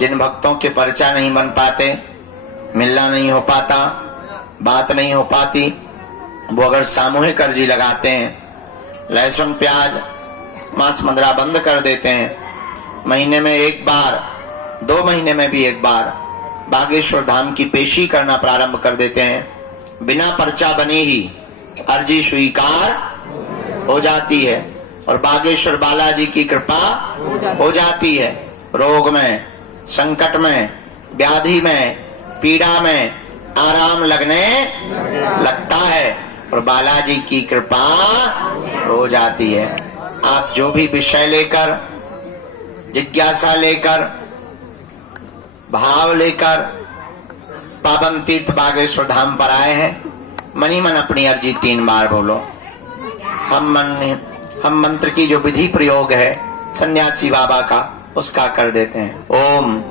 जिन भक्तों के परिचय नहीं बन पाते, मिलना नहीं हो पाता, बात नहीं हो पाती, वो अगर सामूहिक अर्जी लगाते हैं, लहसुन प्याज मांस मदिरा बंद कर देते हैं, महीने में एक बार, 2 महीने में भी एक बार बागेश्वर धाम की पेशी करना प्रारंभ कर देते हैं, बिना पर्चा बने ही अर्जी स्वीकार हो जाती है और बागेश्वर बालाजी की कृपा हो जाती है। रोग में, संकट में, व्याधि में, पीड़ा में आराम लगने लगता है और बालाजी की कृपा हो जाती है। आप जो भी विषय लेकर, जिज्ञासा लेकर, भाव लेकर पावन तीर्थ बागेश्वर धाम पर आए हैं, मनी मन अपनी अर्जी 3 बार बोलो। हम मंत्र की जो विधि प्रयोग है सन्यासी बाबा का, उसका कर देते हैं। ओम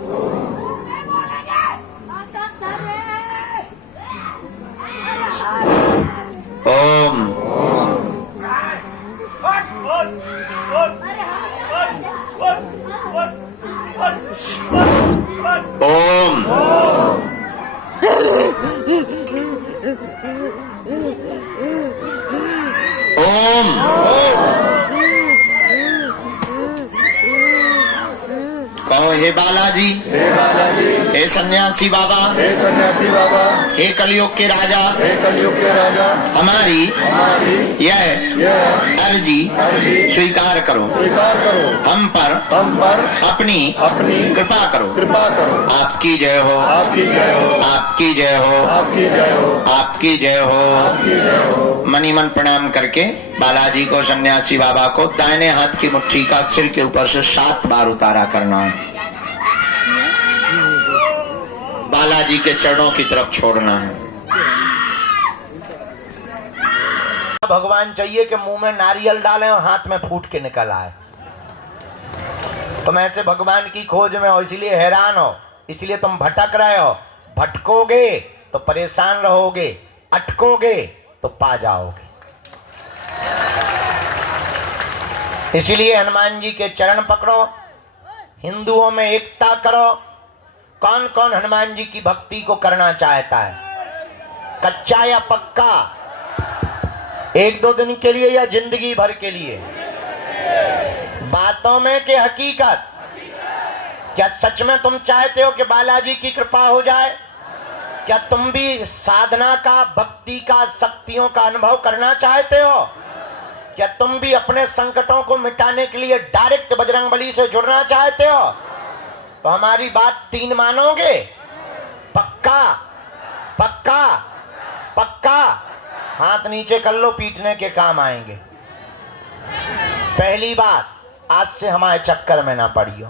ओम ओम ओम कहो हे बालाजी, हे बालाजी, हे सन्यासी बाबा, हे सन्यासी बाबा, हे कलयुग के राजा, हे कलयुग के राजा, हमारी यह अर्जी स्वीकार करो, स्वीकार करो। हम पर अपनी कृपा करो, कृपा करो। आपकी जय हो, आपकी जय हो, आपकी जय हो, आपकी जय हो, आपकी जय हो, आपकी जय हो। मनी मन प्रणाम करके बालाजी को, सन्यासी बाबा को दाहिने हाथ की मुट्ठी का सिर के ऊपर से 7 बार उतारा करना है। बालाजी के चरणों की तरफ छोड़ना है। भगवान चाहिए कि मुंह में नारियल डालें और हाथ में फूट के निकल आए। तुम ऐसे भगवान की खोज में हो, इसीलिए हैरान हो, इसलिए तुम भटक रहे हो। भटकोगे तो परेशान रहोगे, अटकोगे तो पा जाओगे। इसीलिए हनुमान जी के चरण पकड़ो, हिंदुओं में एकता करो। कौन कौन हनुमान जी की भक्ति को करना चाहता है? कच्चा या पक्का? 1-2 दिन के लिए या जिंदगी भर के लिए? बातों में कि हकीकत? क्या सच में तुम चाहते हो कि बालाजी की कृपा हो जाए? क्या तुम भी साधना का, भक्ति का, शक्तियों का अनुभव करना चाहते हो? क्या तुम भी अपने संकटों को मिटाने के लिए डायरेक्ट बजरंगबली से जुड़ना चाहते हो? तो हमारी बात 3 मानोगे? पक्का? पक्का? पक्का? हाथ नीचे कर लो, पीटने के काम आएंगे। पहली बात, आज से हमारे चक्कर में ना पड़ियो।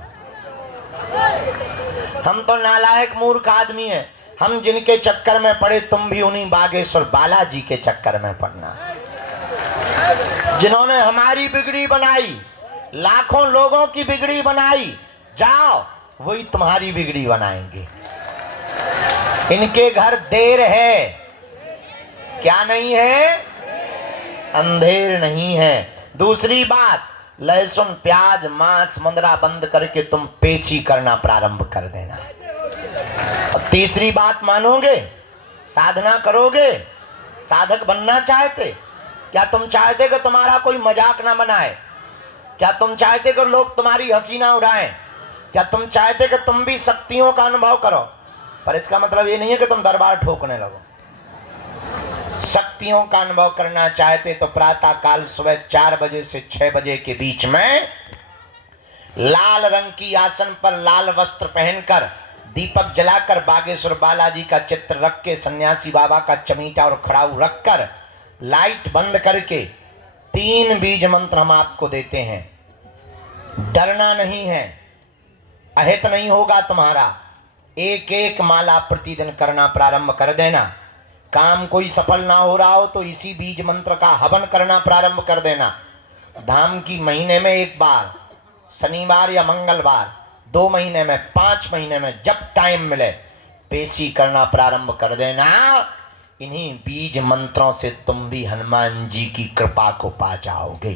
हम तो नालायक मूर्ख आदमी हैं, हम जिनके चक्कर में पड़े तुम भी उन्हीं बागेश्वर बालाजी के चक्कर में पड़ना। जिन्होंने हमारी बिगड़ी बनाई, लाखों लोगों की बिगड़ी बनाई, जाओ वही तुम्हारी बिगड़ी बनाएंगे। इनके घर देर है, क्या नहीं है? अंधेर नहीं है। दूसरी बात, लहसुन प्याज मांस मदिरा बंद करके तुम पेशी करना प्रारंभ कर देना। और तीसरी बात मानोगे? साधना करोगे? साधक बनना चाहते? क्या तुम चाहते कि तुम्हारा कोई मजाक ना बनाए? क्या तुम चाहते कि लोग तुम्हारी हंसी ना उड़ाएं? क्या तुम चाहते कि तुम भी शक्तियों का अनुभव करो? पर इसका मतलब ये नहीं है कि तुम दरबार ठोकने लगो। शक्तियों का अनुभव करना चाहते तो प्रातः काल सुबह 4 बजे से 6 बजे के बीच में लाल रंग की आसन पर लाल वस्त्र पहनकर, दीपक जलाकर, बागेश्वर बालाजी का चित्र रख के, सन्यासी बाबा का चमीटा और खड़ाऊ रखकर, लाइट बंद करके 3 बीज मंत्र हम आपको देते हैं। डरना नहीं है, अहित नहीं होगा तुम्हारा। 1-1 माला प्रतिदिन करना प्रारंभ कर देना। काम कोई सफल ना हो रहा हो तो इसी बीज मंत्र का हवन करना प्रारंभ कर देना। धाम की महीने में 1 बार, शनिवार या मंगलवार, 2 महीने में, 5 महीने में, जब टाइम मिले पेशी करना प्रारंभ कर देना। इन्हीं बीज मंत्रों से तुम भी हनुमान जी की कृपा को पा जाओगे।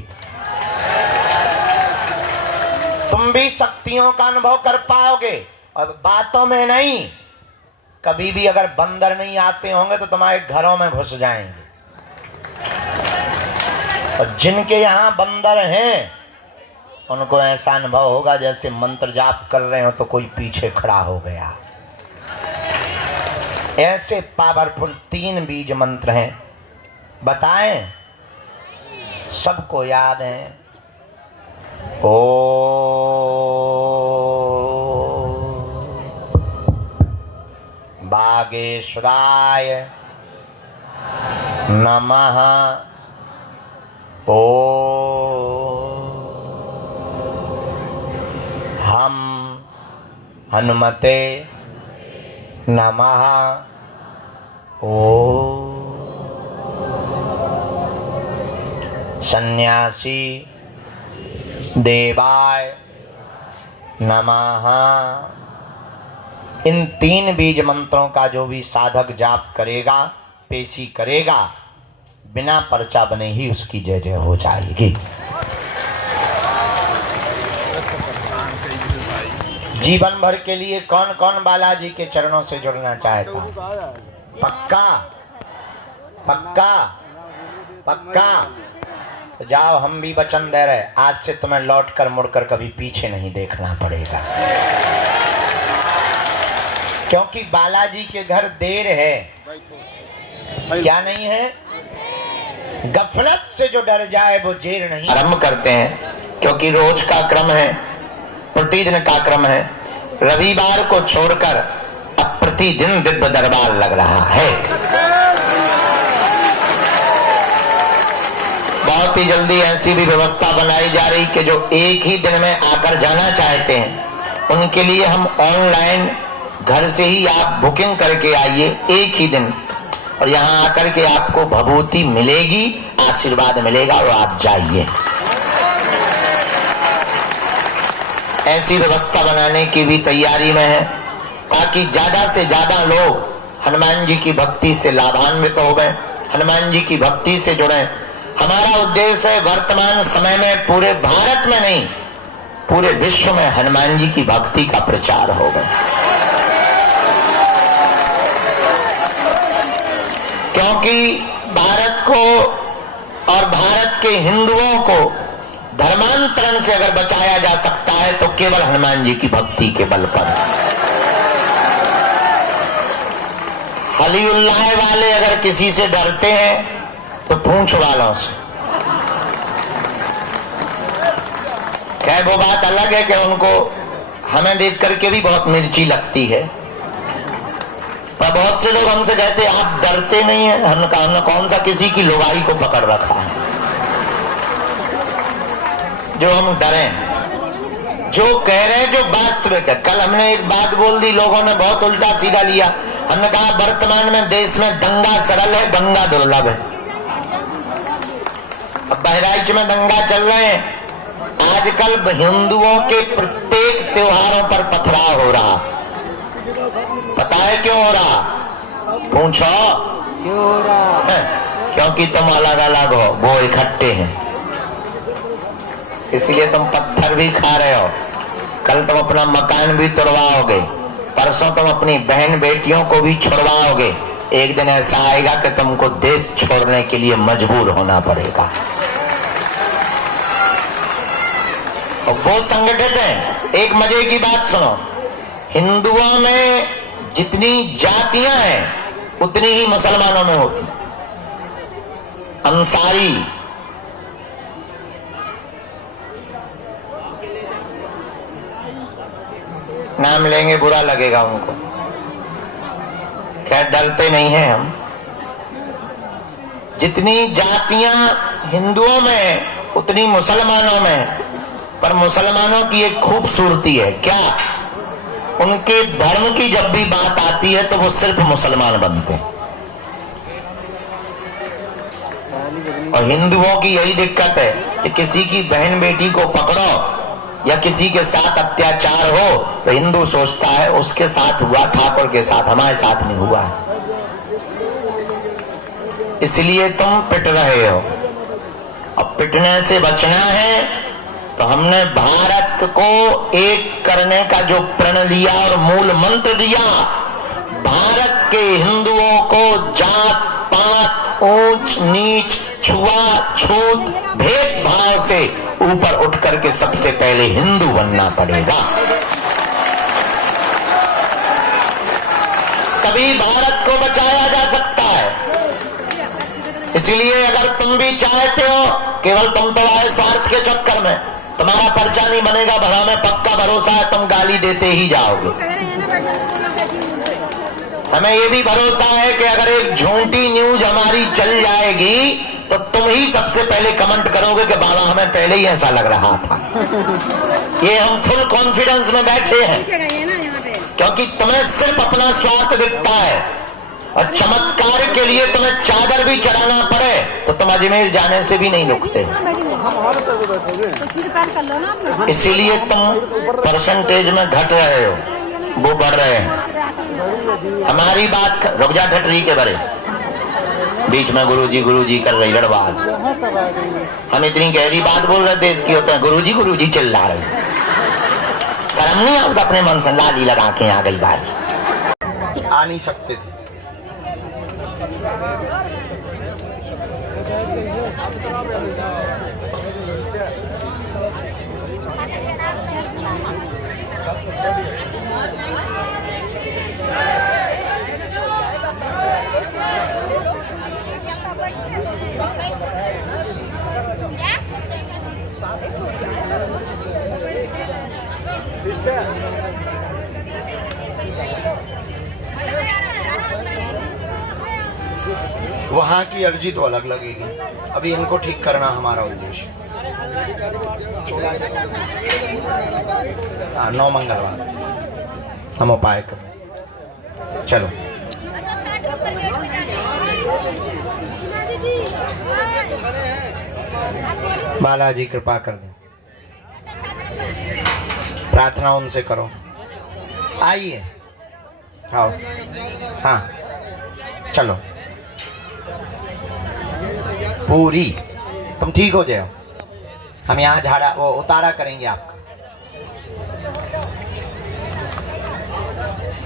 तुम भी शक्तियों का अनुभव कर पाओगे। अब बातों में नहीं, कभी भी अगर बंदर नहीं आते होंगे तो तुम्हारे घरों में घुस जाएंगे। और जिनके यहां बंदर हैं उनको ऐसा अनुभव होगा जैसे मंत्र जाप कर रहे हो तो कोई पीछे खड़ा हो गया। ऐसे पावरफुल 3 बीज मंत्र हैं, बताएं, सबको याद है। ओ बागेश्वराय नमः। ओ हम हनुमते नमः। ओ सन्यासी देवाय नमः। इन 3 बीज मंत्रों का जो भी साधक जाप करेगा, पेशी करेगा, बिना पर्चा बने ही उसकी जय जय हो जाएगी। जीवन भर के लिए कौन कौन बालाजी के चरणों से जुड़ना चाहता? पक्का पक्का पक्का? तो जाओ, हम भी वचन दे रहे, आज से तुम्हें लौटकर मुड़कर कभी पीछे नहीं देखना पड़ेगा, क्योंकि बालाजी के घर देर है। क्या नहीं है? गफलत से जो डर जाए वो जेर नहीं। आरंभ करते हैं, क्योंकि रोज का क्रम है, प्रतिदिन का क्रम है। रविवार को छोड़कर अब प्रतिदिन दिव्य दरबार लग रहा है। बहुत ही जल्दी ऐसी भी व्यवस्था बनाई जा रही कि जो एक ही दिन में आकर जाना चाहते हैं उनके लिए हम ऑनलाइन घर से ही आप बुकिंग करके आइए एक ही दिन, और यहाँ आकर के आपको भभूति मिलेगी, आशीर्वाद मिलेगा और आप जाइए। ऐसी व्यवस्था बनाने की भी तैयारी में है ताकि ज्यादा से ज्यादा लोग हनुमान जी की भक्ति से लाभान्वित हो गए, हनुमान जी की भक्ति से जुड़े। हमारा उद्देश्य है वर्तमान समय में पूरे भारत में नहीं, पूरे विश्व में हनुमान जी की भक्ति का प्रचार हो गया। क्योंकि भारत को और भारत के हिंदुओं को धर्मांतरण से अगर बचाया जा सकता है तो केवल हनुमान जी की भक्ति के बल पर। हलीउल्लाह वाले अगर किसी से डरते हैं तो पूंछ वालों से। क्या वो बात अलग है कि उनको हमें देख करके भी बहुत मिर्ची लगती है, पर बहुत से लोग हमसे कहते हैं आप डरते नहीं हैं। हमने कौन सा किसी की लुगाई को पकड़ रखा है जो हम डरें? जो कह रहे हैं जो वास्तविक है। कल हमने एक बात बोल दी, लोगों ने बहुत उल्टा सीधा लिया। हमने कहा वर्तमान में देश में दंगा सरल है, गंगा दुर्लभ है। अब बहराइच में दंगा चल रहे हैं। आजकल हिंदुओं के प्रत्येक त्योहारों पर पथराव हो रहा। पता है क्यों हो रहा? पूछो क्यों हो रहा? क्योंकि तुम अलग अलग हो, वो इकट्ठे हैं, इसलिए तुम पत्थर भी खा रहे हो। कल तुम अपना मकान भी तोड़वाओगे, परसों तुम अपनी बहन बेटियों को भी छुड़वाओगे। एक दिन ऐसा आएगा कि तुमको देश छोड़ने के लिए मजबूर होना पड़ेगा। और वो संगठित हैं। एक मजे की बात सुनो, हिंदुओं में जितनी जातियां हैं उतनी ही मुसलमानों में होती। अंसारी, नाम लेंगे बुरा लगेगा उनको, खैर डरते नहीं हैं हम। जितनी जातियां हिंदुओं में उतनी मुसलमानों में, पर मुसलमानों की एक खूबसूरती है, क्या? उनके धर्म की जब भी बात आती है तो वो सिर्फ मुसलमान बनते हैं। और हिंदुओं की यही दिक्कत है कि किसी की बहन बेटी को पकड़ो या किसी के साथ अत्याचार हो तो हिंदू सोचता है उसके साथ हुआ, ठाकुर के साथ, हमारे साथ नहीं हुआ है, इसलिए तुम पिट रहे हो। अब पिटने से बचना है तो हमने भारत को एक करने का जो प्रण लिया और मूल मंत्र दिया, भारत के हिंदुओं को जात पात ऊंच नीच छुआछूत भेदभाव से ऊपर उठ करके सबसे पहले हिंदू बनना पड़ेगा। तभी भारत को बचाया जा सकता है। इसलिए अगर तुम भी चाहते हो, केवल तुम तो आए स्वार्थ के चक्कर में, तुम्हारा पर्चा नहीं बनेगा, भरा में पक्का भरोसा है तुम गाली देते ही जाओगे। हमें ये भी भरोसा है कि अगर एक झूठी न्यूज हमारी चल जाएगी तो तुम ही सबसे पहले कमेंट करोगे कि बाबा हमें पहले ही ऐसा लग रहा था। ये हम फुल कॉन्फिडेंस में बैठे हैं, क्योंकि तुम्हें सिर्फ अपना स्वार्थ दिखता है और चमत्कार के लिए तुम्हें चादर भी चढ़ाना पड़े तो तुम अजमेर जाने से भी नहीं रुकते। इसीलिए तुम परसेंटेज में घट रहे हो, वो बढ़ रहे हैं। हमारी बात रुक जा ठटरी के बरे, बीच में गुरुजी कर रही लड़वाल। हम इतनी गहरी बात बोल रहे थे, इसकी होते हैं गुरुजी चिल्ला रहे। शर्म नहीं आता अपने मन से? लाली लगा के आ गई बात। आ नहीं सकते थे। वहां की अर्जी तो अलग लगेगी, अभी इनको ठीक करना हमारा उद्देश्य। 9 मंगलवार हम उपाय करें। चलो बालाजी कृपा कर दे, प्रार्थना उनसे करो। आइए, आओ। हाँ चलो, पूरी तुम ठीक हो जाओ। हम यहाँ झाड़ा वो उतारा करेंगे आपका।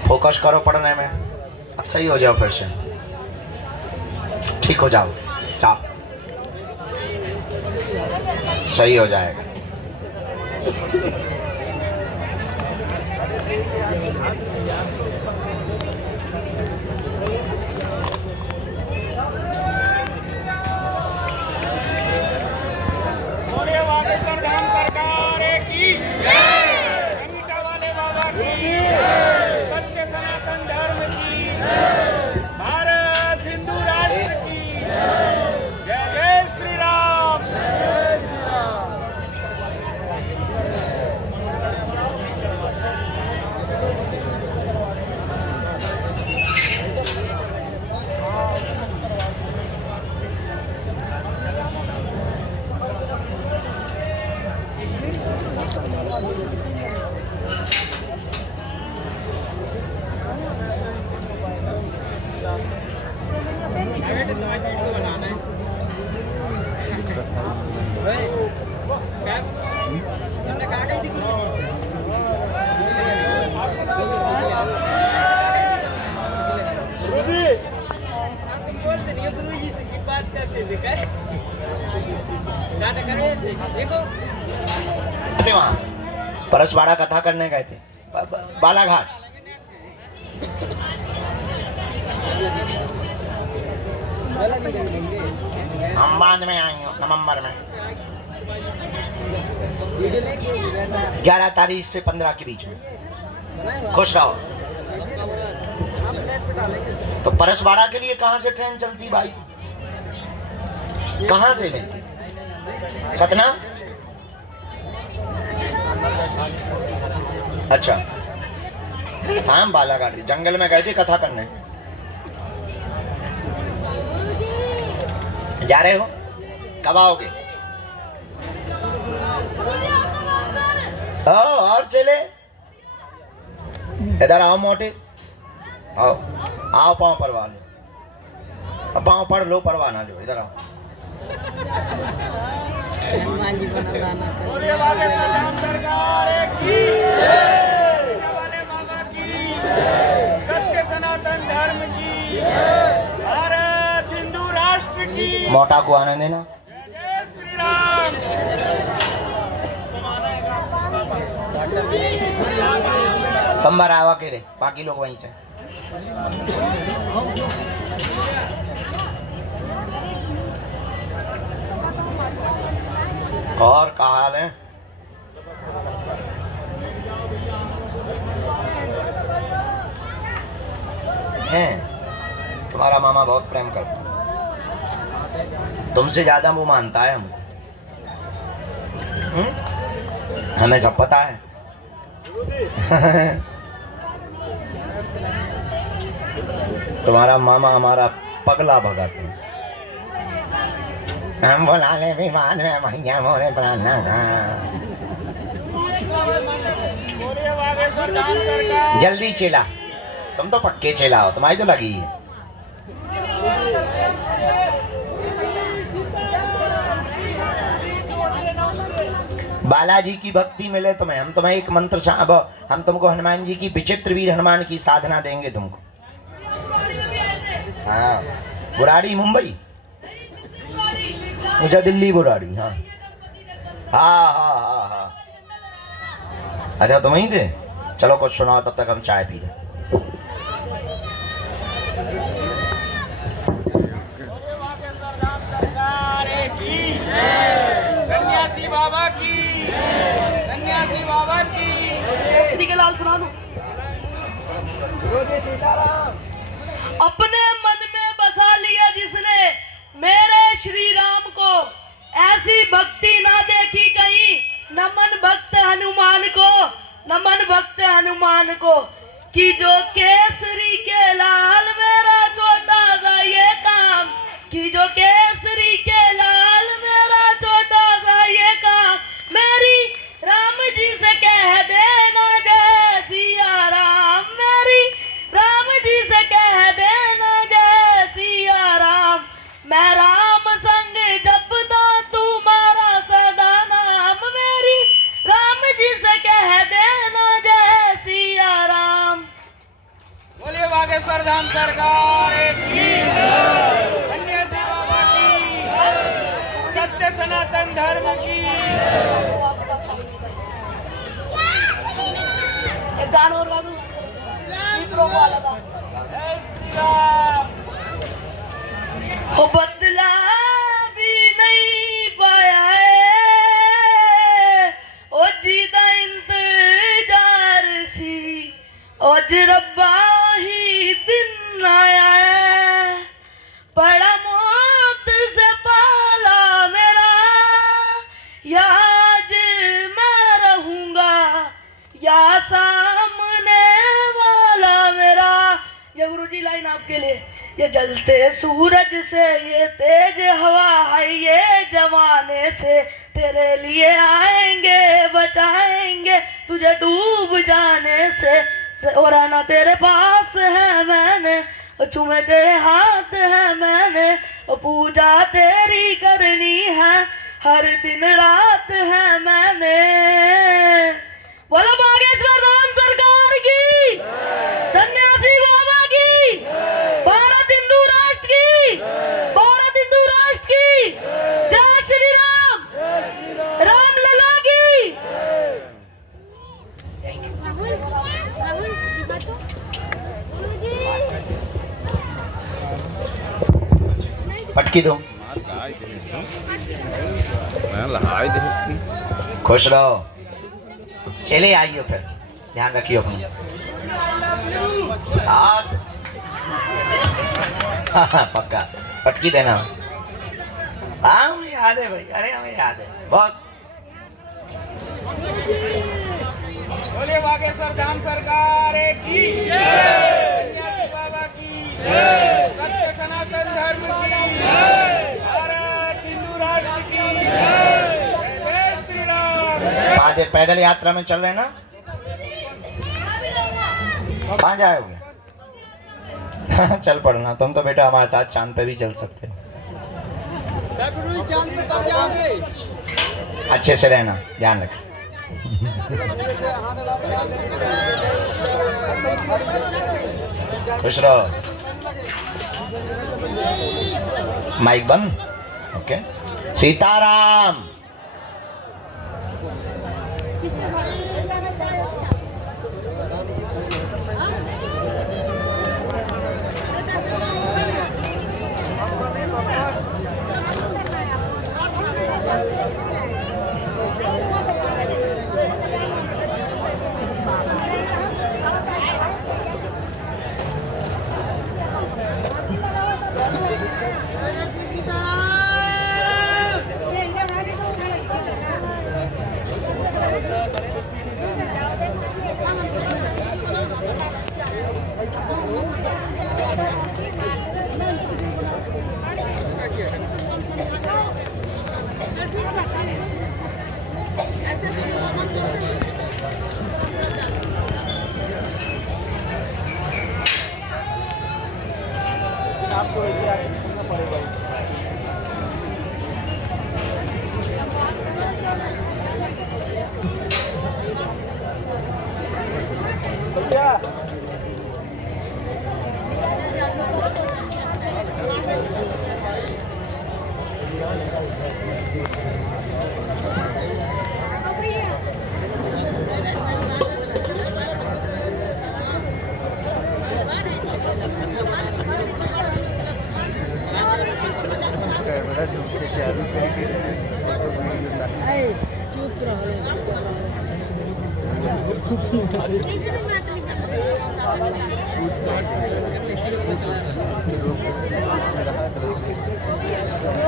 फोकस करो पढ़ने में, अब सही हो जाओ, फिर से ठीक हो जाओ। जाओ, सही हो जाएगा। परसवाड़ा कथा करने गए थे बालाघाट। हम बाद में आएंगे नवंबर में, 11 तारीख से 15 के बीच में। खुश रहो। तो परसवाड़ा के लिए कहाँ से ट्रेन चलती भाई? कहाँ से मिलती? सतना? अच्छा, हम बालाघाट जंगल में गए थे कथा करने। जा रहे हो? कब आओगे? और चले इधर आओ, मोटे आओ, आओ पाँव परवा लो, पाँव पढ़ लो, परवा ना लो, इधर आओ। हनुमान जी बना लाना बोले वाले सदाम सरकार की जय, वाले बाबा की जय, सत्य सनातन धर्म की जय, भारत हिंदू राष्ट्र की मोटा को आने देना। जय श्री राम। कंबर आवा के रे, बाकी लोग वहीं से। और क्या हाल है? हैं? तुम्हारा मामा बहुत प्रेम करता है, तुमसे ज्यादा मुंह मानता है हमको। हमें सब पता है। तुम्हारा मामा हमारा पगला भगत है। हम बोला ले भी बाद में भैया मोरे प्राणा का। बोले वाले सदाम सरकार जल्दी चेला, तुम तो पक्के चेला हो, तुम्हारी तो लगी है। बालाजी की भक्ति मिले तुम्हें, हम तुम्हें एक मंत्र हम तुमको हनुमान जी की विचित्र वीर हनुमान की साधना देंगे तुमको। हाँ, बुराड़ी मुंबई, अच्छा दिल्ली बुराड़ी। हाँ हाँ हाँ हाँ हाँ, अच्छा तुम ही थे। चलो कुछ सुनाओ, तब तक हम चाय पी रहे। सन्यासी बाबा की, सन्यासी बाबा की श्री के लाल सुना दो। अपने मन में बसा लिया जिसने मेरे श्री राम को, ऐसी भक्ति ना देखी कहीं, नमन भक्त हनुमान को, नमन भक्त हनुमान को। कि जो केसरी के लाल मेरा छोटा सा ये काम, कि जो केसरी के लाल मेरा छोटा सा ये काम, मेरी राम जी से कह देना जय सिया राम, मेरी राम जी से कह देना जय सिया राम। मैं राम संग जपता तुम्हारा सदा नाम, मेरी राम जी से कह देना जय सिया राम। बोले बागेश्वर धाम सरकार की, सन्यासी बाबा की, सत्य सनातन धर्म की। एक गाना और गा दूं? गीत रोको वाला था। जय श्री राम। वो बदला भी नहीं पाया है, ओ जीदा इंतजार सी, ओ रब्बा ही दिन आया है, बड़ा मौत से पाला मेरा, या आज मैं रहूंगा या सामने वाला मेरा। ये गुरुजी लाइन आपके लिए। ये जलते सूरज से, ये तेज हवा है, ये जमाने से तेरे लिए आएंगे, बचाएंगे तुझे डूब जाने से। और आना तेरे पास है मैंने, चूमे तेरे हाथ है मैंने, पूजा तेरी करनी है हर दिन रात है मैंने। बोलो बागेश्वर धाम सरकार की, सन्यासी बाबा की, भारत हिंदू राष्ट्र की, भारत हिंदू राष्ट्र की जय श्री राम, राम लला की। पटकी दो। खुश रहो, चले आइयो, फिर ध्यान रखियो अपना। हाँ पक्का पटकी देना। हाँ हमें याद है भाई, अरे हमें याद है बहुत। बोले बागेश्वर धाम सरकार की, सन्यासी बाबा की, सत्य सनातन धर्म की, भारत हिंदू राष्ट्र की, जय श्री राम। आज पैदल यात्रा में चल रहे हैं ना? कहाँ जाओगे? चल पड़ना, तुम तो बेटा हमारे साथ चांद पे भी चल सकते हो। चांद पे कब जाओगे? अच्छे से रहना, ध्यान रख। खुश रहो। माइक बंद। ओके। सीताराम।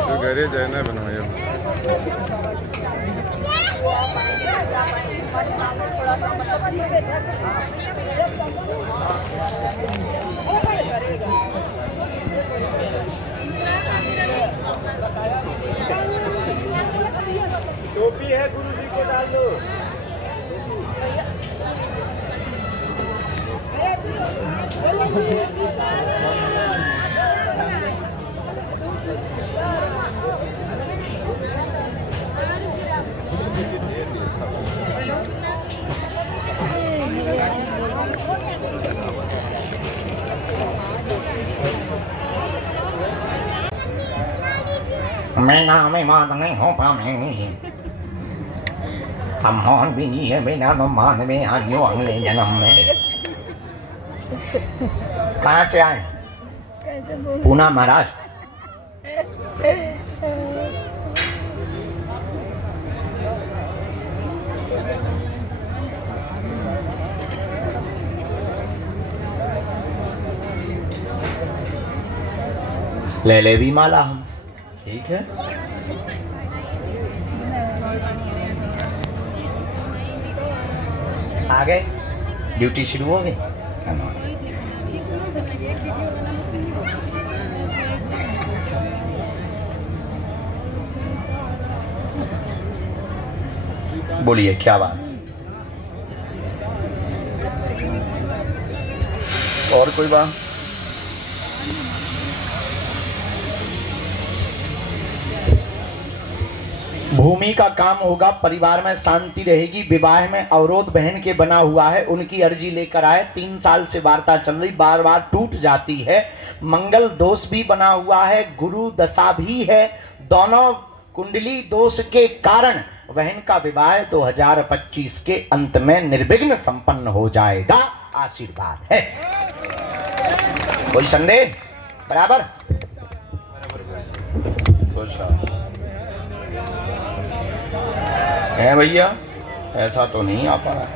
तो घरे जाए ना बनाओ। टोपी है गुरु जी को डाल दो। मैं नाम में मान नहीं हो पाएंगे। हम हॉन भी नहीं है बिना तो मान में आइयो अगले जन्म में। कहाँ से आए? पूना महाराष्ट्र। ले ले भी माला हम। ठीक है। आ गए, ड्यूटी शुरू हो गई। बोलिए क्या बात? और कोई बात? भूमि का काम होगा, परिवार में शांति रहेगी, विवाह में अवरोध बहन के बना हुआ है, उनकी अर्जी लेकर आए। 3 साल से वार्ता चल रही, बार बार टूट जाती है। मंगल दोष भी बना हुआ है, गुरु दशा भी है। दोनों कुंडली दोष के कारण बहन का विवाह 2025 के अंत में निर्विघ्न संपन्न हो जाएगा। आशीर्वाद है। कोई संदेह? बराबर है भैया, ऐसा तो नहीं आ पा रहा।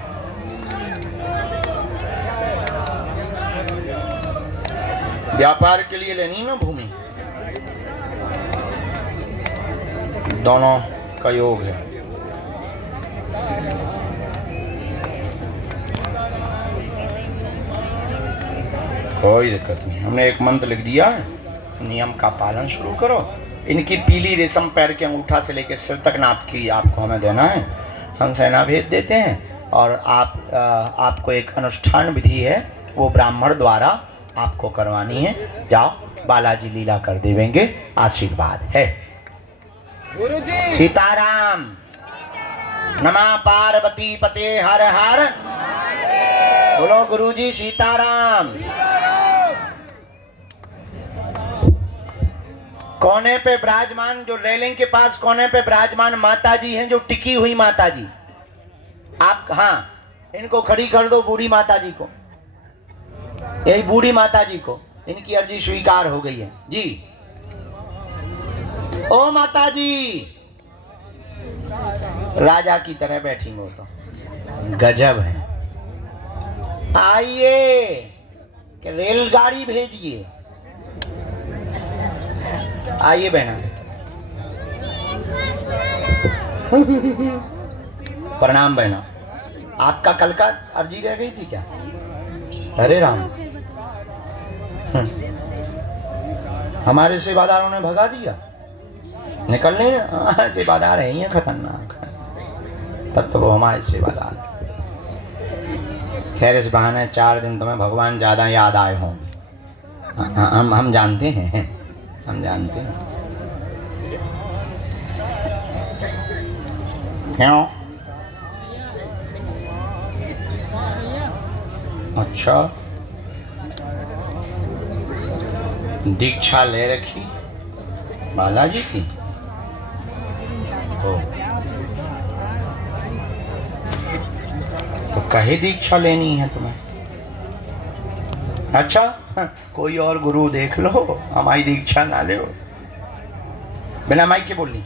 व्यापार के लिए लेनी ना भूमि, दोनों का योग है। कोई दिक्कत नहीं, हमने एक मंत्र लिख दिया है, नियम का पालन शुरू करो। इनकी पीली रेशम पैर के अंगूठा से लेकर सिर तक नाप की आपको हमें देना है। हम सेना भेज देते हैं और आपको एक अनुष्ठान विधि है, वो ब्राह्मण द्वारा आपको करवानी है। जाओ, बालाजी लीला कर देंगे। आशीर्वाद है। गुरुजी सीताराम। नमः पार्वती पते हर हर। बोलो गुरुजी सीताराम। कोने पे विराजमान, जो रेलिंग के पास कोने पे विराजमान माता जी हैं, जो टिकी हुई माता जी, आप हाँ इनको खड़ी कर दो, बूढ़ी माता जी को, यही बूढ़ी माता जी को, इनकी अर्जी स्वीकार हो गई है जी। ओ माता जी राजा की तरह बैठी वो तो गजब है। आइए कि रेलगाड़ी भेजिए। आइए बहना। प्रणाम बहना। आपका कल का अर्जी रह गई थी क्या? अरे राम, हमारे सेवादारों ने भगा दिया। निकलने सेवादार है ही खतरनाक, तब तो वो हमारे सेवादार। खैर इस बहाने 4 दिन तुम्हें भगवान ज्यादा याद आए होंगे। हम जानते हैं, हम जानते हैं। क्यों? अच्छा, दीक्षा ले रखी बालाजी की? तो कहे दीक्षा लेनी है तुम्हें? अच्छा, कोई और गुरु देख लो, हमारी दीक्षा ना ले। बिना माइक के बोली।